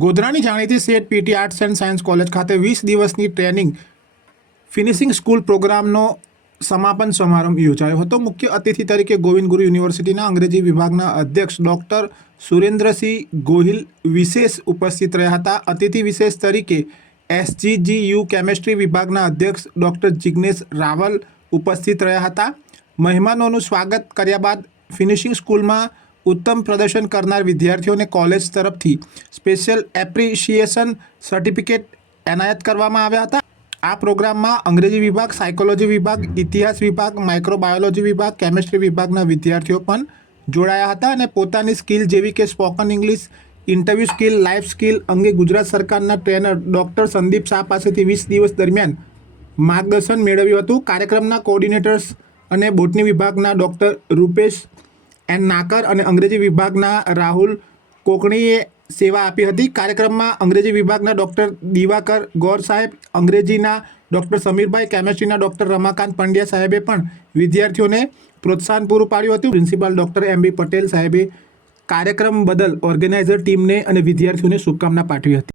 ગોધરાની જાણીતી Sheth P T arts and science college ખાતે વીસ દિવસની ટ્રેનિંગ ફિનિશિંગ સ્કૂલ પ્રોગ્રામનો સમાપન સમારંભ યોજાયો હતો. મુખ્ય અતિથિ તરીકે ગોવિંદ ગુરુ યુનિવર્સિટીના અંગ્રેજી વિભાગના અધ્યક્ષ ડૉક્ટર સુરેન્દ્રસિંહ ગોહિલ વિશેષ ઉપસ્થિત રહ્યા હતા. અતિથિ વિશેષ તરીકે એસજીજીયુ કેમેસ્ટ્રી વિભાગના અધ્યક્ષ ડૉક્ટર જિગ્નેશ રાવલ ઉપસ્થિત રહ્યા હતા. મહેમાનોનું સ્વાગત કર્યા બાદ ફિનિશિંગ સ્કૂલમાં ઉત્તમ પ્રદર્શન કરનાર વિદ્યાર્થીઓને કોલેજ તરફથી સ્પેશિયલ એપ્રિશિએશન સર્ટિફિકેટ એનાયત કરવામાં આવ્યા હતા. આ પ્રોગ્રામમાં અંગ્રેજી વિભાગ, સાયકોલોજી વિભાગ, ઇતિહાસ વિભાગ, માઇક્રોબાયોલોજી વિભાગ, કેમેસ્ટ્રી વિભાગના વિદ્યાર્થીઓ પણ જોડાયા હતા અને પોતાની સ્કિલ જેવી કે spoken English, interview skill, life skill અંગે ગુજરાત સરકારના ટ્રેનર ડૉક્ટર સંદીપ શાહ પાસેથી વીસ દિવસ દરમિયાન માર્ગદર્શન મેળવ્યું હતું. કાર્યક્રમના કોઓર્ડિનેટર્સ અને બોટની વિભાગના ડૉક્ટર રૂપેશ એન નાકર અને અંગ્રેજી વિભાગના રાહુલ કોકણીએ સેવા આપી હતી. કાર્યક્રમમાં અંગ્રેજી વિભાગના ડૉક્ટર દિવાકર ગૌર સાહેબ, અંગ્રેજીના ડૉક્ટર સમીરભાઈ, કેમેસ્ટ્રીના ડૉક્ટર રમાકાંત પંડ્યા સાહેબે પણ વિદ્યાર્થીઓને પ્રોત્સાહન પૂરું પાડ્યું હતું. Principal doctor M B Patel સાહેબે કાર્યક્રમ બદલ ઓર્ગેનાઇઝર ટીમને અને વિદ્યાર્થીઓને શુભકામના પાઠવી હતી.